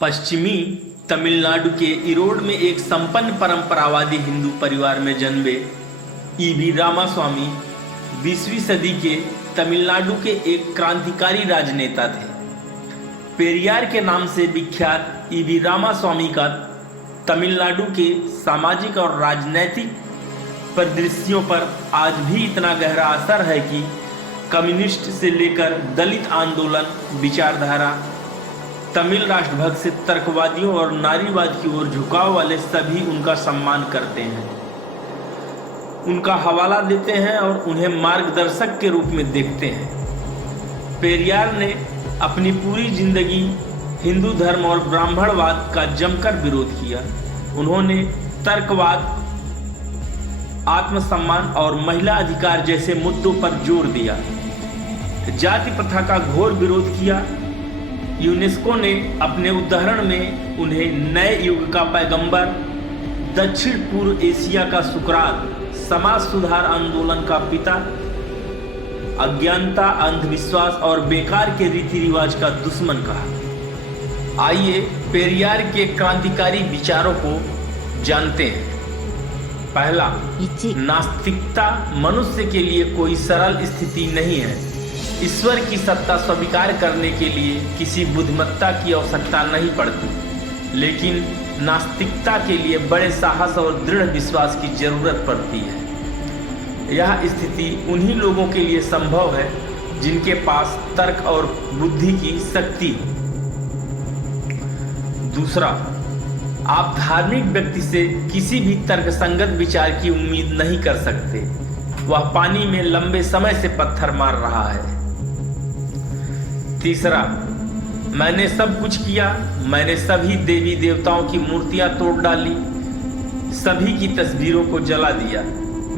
पश्चिमी तमिलनाडु के इरोड में एक संपन्न परंपरावादी हिंदू परिवार में जन्मे ईवी रामास्वामी 20वीं सदी के तमिलनाडु के एक क्रांतिकारी राजनेता थे। पेरियार के नाम से विख्यात ईवी रामास्वामी का तमिलनाडु के सामाजिक और राजनैतिक परिदृश्यों पर आज भी इतना गहरा असर है कि कम्युनिस्ट से लेकर दलित आंदोलन, विचारधारा, तमिल राष्ट्रभक्त से तर्कवादियों और नारीवाद की ओर झुकाव वाले सभी उनका सम्मान करते हैं, उनका हवाला देते हैं और उन्हें मार्गदर्शक के रूप में देखते हैं। पेरियार ने अपनी पूरी जिंदगी हिंदू धर्म और ब्राह्मणवाद का जमकर विरोध किया। उन्होंने तर्कवाद, आत्मसम्मान और महिला अधिकार जैसे मुद्दों पर जोर दिया। जाति प्रथा का घोर विरोध किया। यूनेस्को ने अपने उदाहरण में उन्हें नए युग का पैगंबर, दक्षिण पूर्व एशिया का सुकरात, समाज सुधार आंदोलन का पिता, अज्ञानता, अंधविश्वास और बेकार के रीति रिवाज का दुश्मन कहा। आइए पेरियार के क्रांतिकारी विचारों को जानते हैं। पहला, नास्तिकता मनुष्य के लिए कोई सरल स्थिति नहीं है। ईश्वर की सत्ता स्वीकार करने के लिए किसी बुद्धिमत्ता की आवश्यकता नहीं पड़ती, लेकिन नास्तिकता के लिए बड़े साहस और दृढ़ विश्वास की जरूरत पड़ती है। यह स्थिति उन्हीं लोगों के लिए संभव है जिनके पास तर्क और बुद्धि की शक्ति हो। दूसरा, आप धार्मिक व्यक्ति से किसी भी तर्कसंगत विचार की उम्मीद नहीं कर सकते। वह पानी में लंबे समय से पत्थर मार रहा है। तीसरा, मैंने सब कुछ किया। मैंने सभी देवी देवताओं की मूर्तियां तोड़ डाली, सभी की तस्वीरों को जला दिया।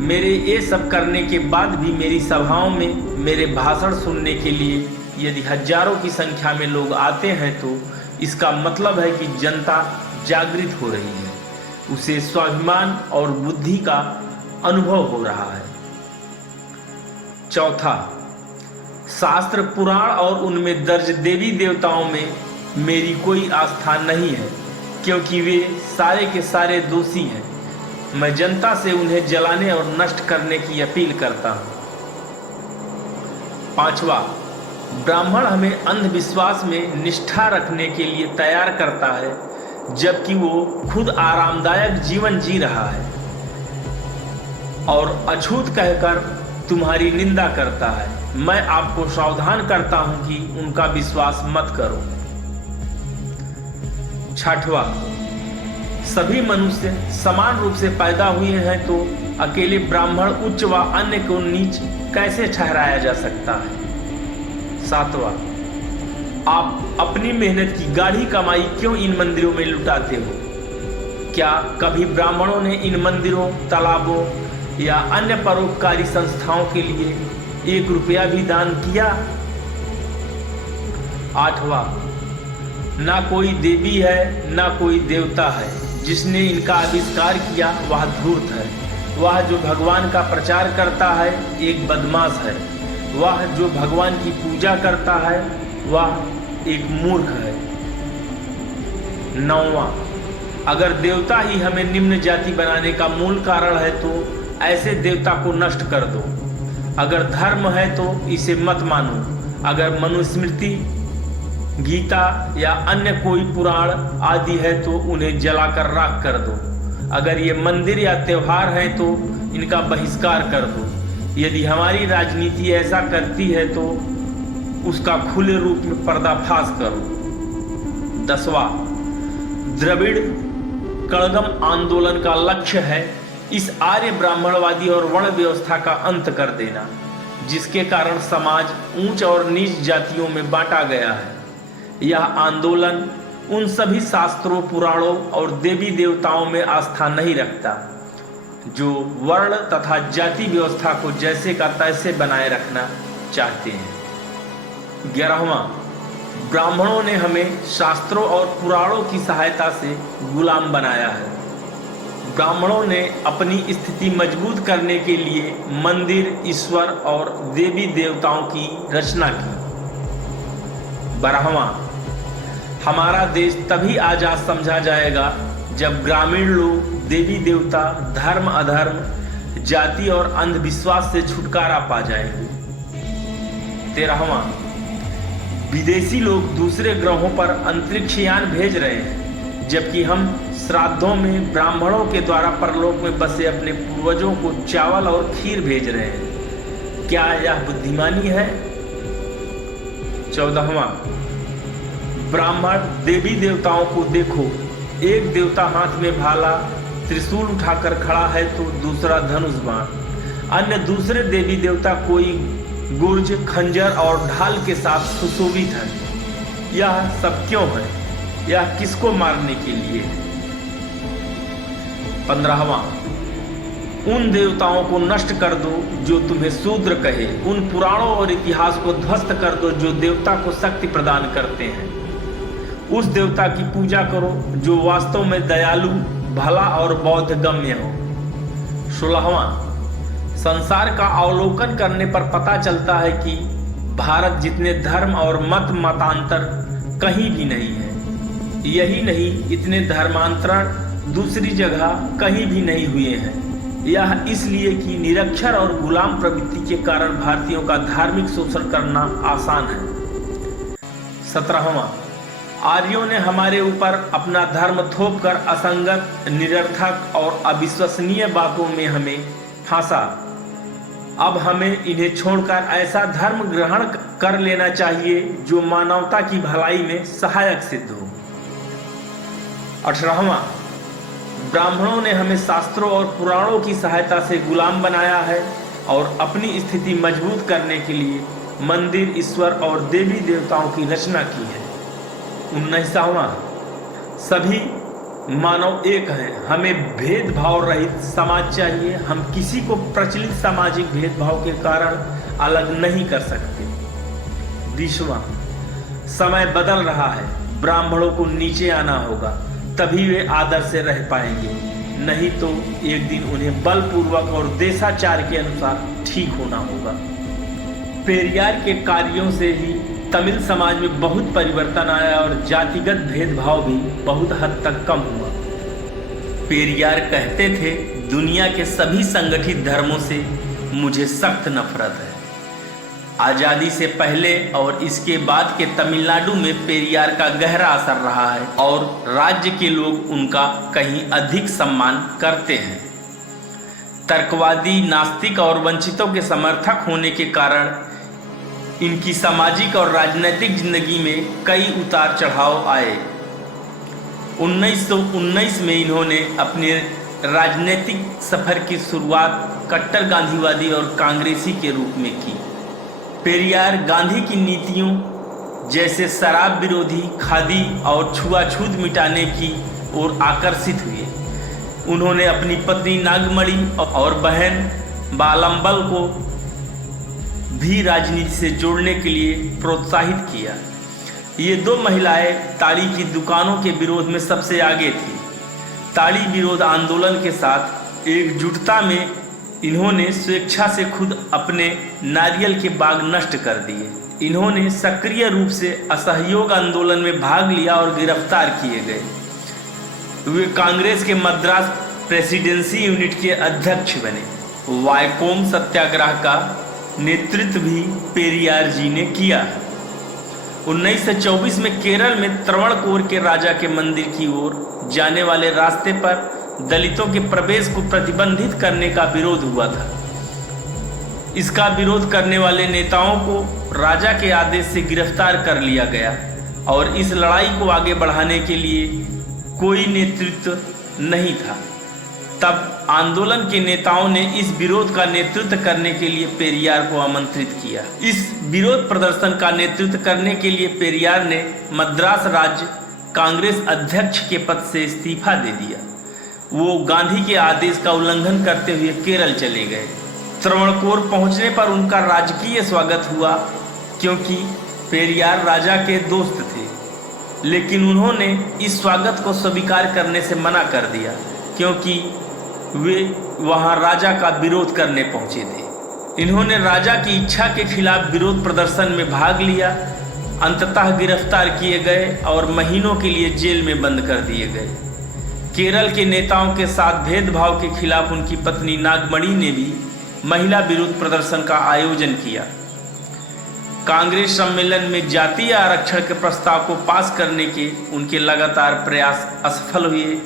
मेरे ये सब करने के बाद भी मेरी सभाओं में मेरे भाषण सुनने के लिए यदि हजारों की संख्या में लोग आते हैं तो इसका मतलब है कि जनता जागृत हो रही है, उसे स्वाभिमान और बुद्धि का अनुभव हो रहा है। चौथा, शास्त्र, पुराण और उनमें दर्ज देवी देवताओं में मेरी कोई आस्था नहीं है, क्योंकि वे सारे के सारे दोषी हैं। मैं जनता से उन्हें जलाने और नष्ट करने की अपील करता हूँ। पांचवा, ब्राह्मण हमें अंधविश्वास में निष्ठा रखने के लिए तैयार करता है, जबकि वो खुद आरामदायक जीवन जी रहा है और अछूत कहकर तुम्हारी निंदा करता है। मैं आपको सावधान करता हूं कि उनका विश्वास मत करो। छठवां, सभी मनुष्य समान रूप से पैदा हुए हैं, तो अकेले ब्राह्मण उच्च व अन्य को नीच कैसे ठहराया जा सकता है। सातवां, आप अपनी मेहनत की गाढ़ी कमाई क्यों इन मंदिरों में लुटाते हो? क्या कभी ब्राह्मणों ने इन मंदिरों, तालाबों या अन्य परोपकारी संस्थाओं के लिए 1 रुपया भी दान किया? आठवां, ना कोई देवी है ना कोई देवता है। जिसने इनका आविष्कार किया वह धूर्त है। वह जो भगवान का प्रचार करता है एक बदमाश है। वह जो भगवान की पूजा करता है वह एक मूर्ख है। नौवां, अगर देवता ही हमें निम्न जाति बनाने का मूल कारण है तो ऐसे देवता को नष्ट कर दो। अगर धर्म है तो इसे मत मानो। अगर मनुस्मृति, गीता या अन्य कोई पुराण आदि है तो उन्हें जलाकर राख कर दो। अगर ये मंदिर या त्योहार है तो इनका बहिष्कार कर दो। यदि हमारी राजनीति ऐसा करती है तो उसका खुले रूप में पर्दाफाश करो। 10वां, द्रविड़ कड़गम आंदोलन का लक्ष्य है इस आर्य ब्राह्मणवादी और वर्ण व्यवस्था का अंत कर देना, जिसके कारण समाज ऊंच और नीच जातियों में बांटा गया है। यह आंदोलन उन सभी शास्त्रों, पुराणों और देवी देवताओं में आस्था नहीं रखता जो वर्ण तथा जाति व्यवस्था को जैसे का तैसे बनाए रखना चाहते हैं। 11वां, ब्राह्मणों ने हमें शास्त्रों और पुराणों की सहायता से गुलाम बनाया है। ब्राह्मणों ने अपनी स्थिति मजबूत करने के लिए मंदिर, ईश्वर और देवी देवताओं की रचना की। 12वां, हमारा देश तभी आजाद समझा जाएगा जब ग्रामीण लोग देवी देवता, धर्म अधर्म, जाति और अंधविश्वास से छुटकारा पा जाएंगे। 13वां, विदेशी लोग दूसरे ग्रहों पर अंतरिक्ष यान भेज रहे हैं, जबकि हम श्राद्धों में ब्राह्मणों के द्वारा परलोक में बसे अपने पूर्वजों को चावल और खीर भेज रहे हैं। क्या यह बुद्धिमानी है? 14वां, ब्राह्मण देवी देवताओं को देखो, एक देवता हाथ में भाला त्रिशूल उठाकर खड़ा है तो दूसरा धनुष बाण। अन्य दूसरे देवी देवता कोई गुर्ज, खंजर और ढाल के साथ सुशोभित है। यह सब क्यों है? यह किसको मारने के लिए है? 15वां, उन देवताओं को नष्ट कर दो जो तुम्हें शूद्र कहे, उन पुराणों और इतिहास को ध्वस्त कर दो जो देवता को शक्ति प्रदान करते हैं। उस देवता की पूजा करो जो वास्तव में दयालु, भला और बौद्धगम्य हो। 16वां, संसार का अवलोकन करने पर पता चलता है कि भारत जितने धर्म और मतांतर कहीं भी नहीं है। यही नहीं, इतने धर्मांतरण दूसरी जगह कहीं भी नहीं हुए हैं। यह इसलिए कि निरक्षर और गुलाम प्रवृत्ति के कारण भारतीयों का धार्मिक शोषण करना आसान है। 17वां, आर्यों ने हमारे ऊपर अपना धर्म थोपकर असंगत, निरर्थक और अविश्वसनीय बातों में हमें फांसा। अब हमें इन्हें छोड़कर ऐसा धर्म ग्रहण कर लेना चाहिए जो मानवता की भलाई में सहायक सिद्ध हो। 18वां, ब्राह्मणों ने हमें शास्त्रों और पुराणों की सहायता से गुलाम बनाया है और अपनी स्थिति मजबूत करने के लिए मंदिर, ईश्वर और देवी देवताओं की रचना की है। 19वां, सभी मानव एक हैं, हमें भेदभाव रहित समाज चाहिए। हम किसी को प्रचलित सामाजिक भेदभाव के कारण अलग नहीं कर सकते। 20वां, समय बदल रहा है, ब्राह्मणों को नीचे आना होगा, तभी वे आदर से रह पाएंगे, नहीं तो एक दिन उन्हें बलपूर्वक और देशाचार के अनुसार ठीक होना होगा। पेरियार के कार्यों से ही तमिल समाज में बहुत परिवर्तन आया और जातिगत भेदभाव भी बहुत हद तक कम हुआ। पेरियार कहते थे, दुनिया के सभी संगठित धर्मों से मुझे सख्त नफरत है। आज़ादी से पहले और इसके बाद के तमिलनाडु में पेरियार का गहरा असर रहा है और राज्य के लोग उनका कहीं अधिक सम्मान करते हैं। तर्कवादी, नास्तिक और वंचितों के समर्थक होने के कारण इनकी सामाजिक और राजनीतिक जिंदगी में कई उतार चढ़ाव आए। 1919 में इन्होंने अपने राजनीतिक सफर की शुरुआत कट्टर गांधीवादी और कांग्रेसी के रूप में की। पेरियार गांधी की नीतियों जैसे शराब विरोधी, खादी और छुआछूत मिटाने की ओर आकर्षित हुए। उन्होंने अपनी पत्नी नागमणि और बहन बालम्बल को भी राजनीति से जोड़ने के लिए प्रोत्साहित किया। ये दो महिलाएं ताड़ी की दुकानों के विरोध में सबसे आगे थी। ताड़ी विरोध आंदोलन के साथ एकजुटता में इन्होंने स्वेच्छा से खुद अपने नारियल के बाग नष्ट कर दिए। इन्होंने सक्रिय रूप से असहयोग आंदोलन में भाग लिया और गिरफ्तार किए गए। वे कांग्रेस के मद्रास प्रेसिडेंसी यूनिट के अध्यक्ष बने। वायकोम सत्याग्रह का नेतृत्व भी पेरियार जी ने किया। 1924 में केरल में त्रवणकोर के राजा के मंदिर की ओर जाने वाले रास्ते पर दलितों के प्रवेश को प्रतिबंधित करने का विरोध हुआ था। इसका विरोध करने वाले नेताओं को राजा के आदेश से गिरफ्तार कर लिया गया और इस लड़ाई को आगे बढ़ाने के लिए कोई नेतृत्व नहीं था। तब आंदोलन के नेताओं ने इस विरोध का नेतृत्व करने के लिए पेरियार को आमंत्रित किया। इस विरोध प्रदर्शन का नेतृत्व करने के लिए पेरियार ने मद्रास राज्य कांग्रेस अध्यक्ष के पद से इस्तीफा दे दिया। वो गांधी के आदेश का उल्लंघन करते हुए केरल चले गए। त्रवणकोर पहुंचने पर उनका राजकीय स्वागत हुआ क्योंकि पेरियार राजा के दोस्त थे, लेकिन उन्होंने इस स्वागत को स्वीकार करने से मना कर दिया क्योंकि वे वहां राजा का विरोध करने पहुंचे थे। इन्होंने राजा की इच्छा के खिलाफ विरोध प्रदर्शन में भाग लिया। अंततः गिरफ्तार किए गए और महीनों के लिए जेल में बंद कर दिए गए। केरल के नेताओं के साथ भेदभाव के खिलाफ उनकी पत्नी नागमणि ने भी महिला विरोध प्रदर्शन का आयोजन किया। कांग्रेस सम्मेलन में जातीय आरक्षण के प्रस्ताव को पास करने के उनके लगातार प्रयास असफल हुए।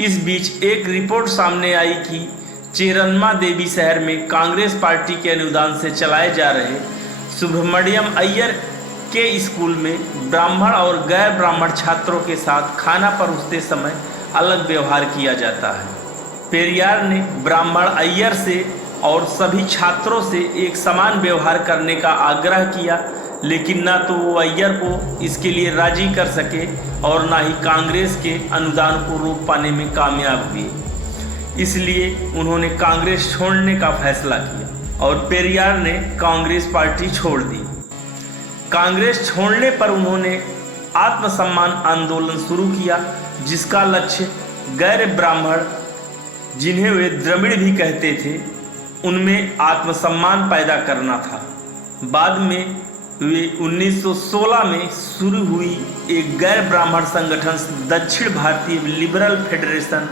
इस बीच एक रिपोर्ट सामने आई कि चेरन्मा देवी शहर में कांग्रेस पार्टी के अनुदान से चलाए जा रहे सुब्रमण्यम अय्यर के स्कूल में ब्राह्मण और गैर ब्राह्मण छात्रों के साथ खाना परोसते समय अलग व्यवहार किया जाता है। पेरियार ने ब्राह्मण अय्यर से और सभी छात्रों से एक समान व्यवहार करने का आग्रह किया, लेकिन ना तो वो अय्यर को इसके लिए राजी कर सके और ना ही कांग्रेस के अनुदान को रोक पाने में कामयाब हुए। इसलिए उन्होंने कांग्रेस छोड़ने का फैसला किया और पेरियार ने कांग्रेस पार्टी छोड़ दी। कांग्रेस छोड़ने पर उन्होंने आत्मसम्मान आंदोलन शुरू किया, जिसका लक्ष्य गैर ब्राह्मण, जिन्हें वे द्रविड़ भी कहते थे, उनमें आत्मसम्मान पैदा करना था। बाद में वे 1916 में शुरू हुई एक गैर ब्राह्मण संगठन दक्षिण भारतीय लिबरल फेडरेशन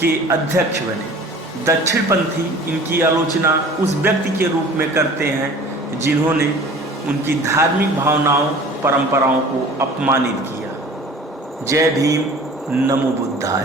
के अध्यक्ष बने। दक्षिणपंथी इनकी आलोचना उस व्यक्ति के रूप में करते हैं जिन्होंने उनकी धार्मिक भावनाओं परंपराओं को अपमानित किया। जय भीम, नमो बुद्धाय।